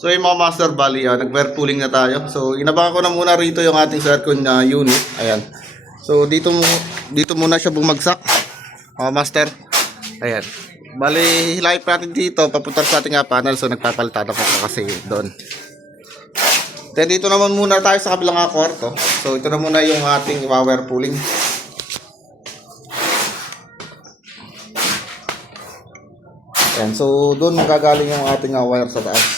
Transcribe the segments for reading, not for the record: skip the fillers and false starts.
So yung mga master bali, nag-wire pulling na tayo. So inabangan ko na muna rito yung ating circon na unit. Ayan. So dito muna siya bumagsak. Mga master. Ayan. Bali hilahin natin dito papunta sa ating panel. So nagpapalitan ako kasi doon. Then dito naman muna tayo sa kabilang kwarto. So ito na muna yung ating wire pulling. Ayan. So doon magagaling yung ating wire sa taas.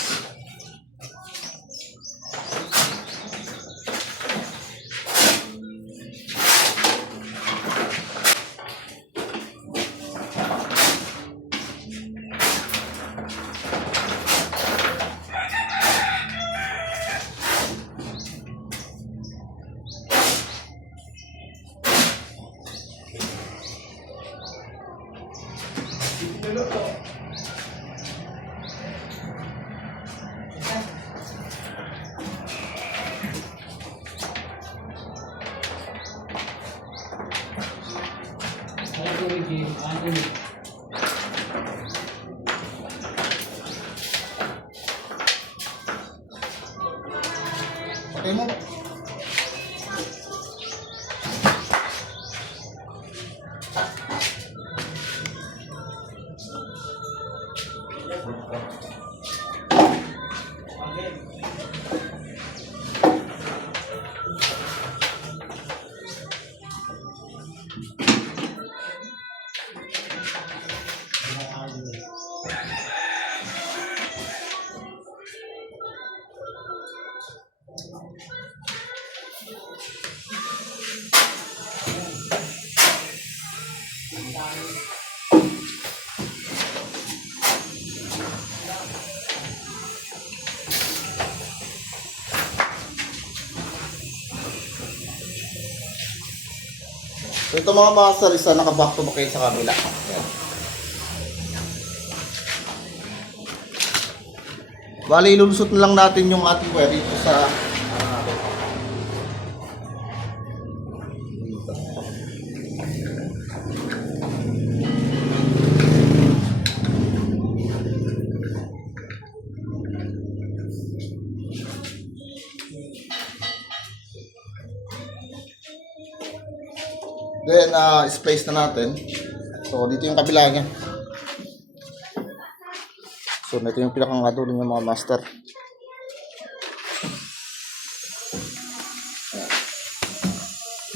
Okay mo. So ito mga master, isa naka-back to back kayo sa kabila. Ayan. Bali, ilulusot na lang natin yung ating wire dito sa dito. Then, space na natin. So, dito yung kabila niya. So, ito yung pinakangatuloy ng mga master.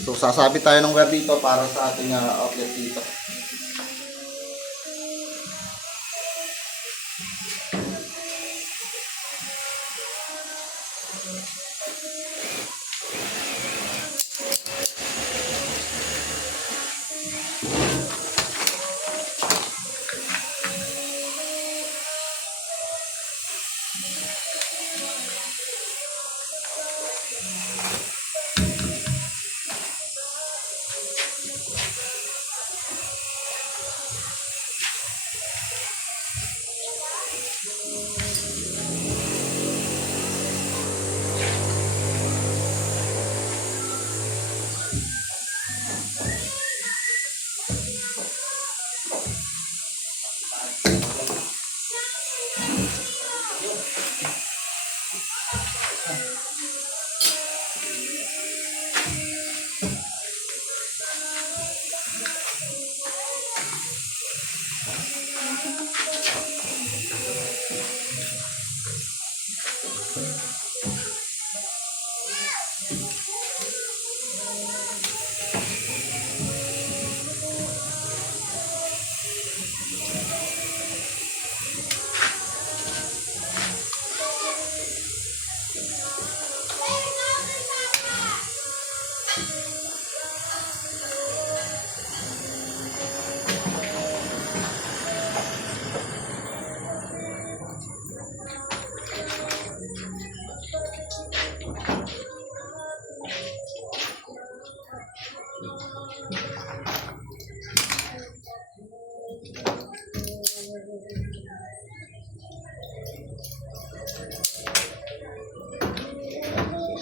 So, sasabit tayo ng wire dito para sa ating outlet dito.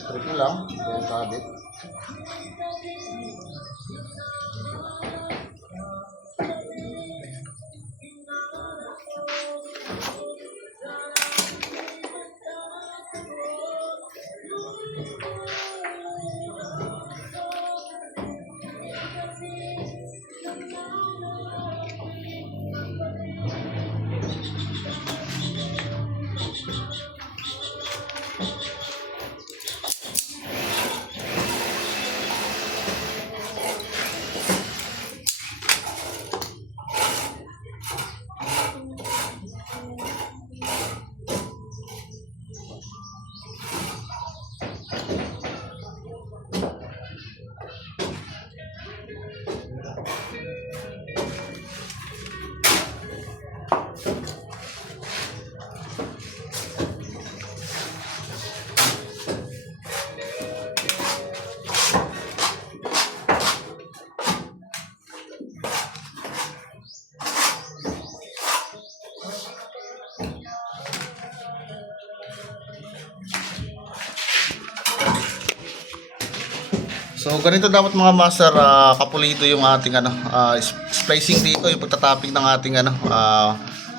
Straight na lang, then sabit. So ganito dapat mga master, kapulido yung ating splicing dito, yung pagtatapping ng ating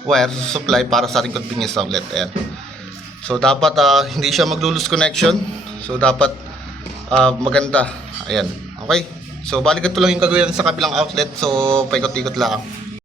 wire supply para sa ating convenience outlet. Ayan. So dapat hindi siya maglo-lose connection. So dapat maganda. Ayan. Okay. So balikan to lang yung gagawin sa kabilang outlet. So paikot-ikot lang.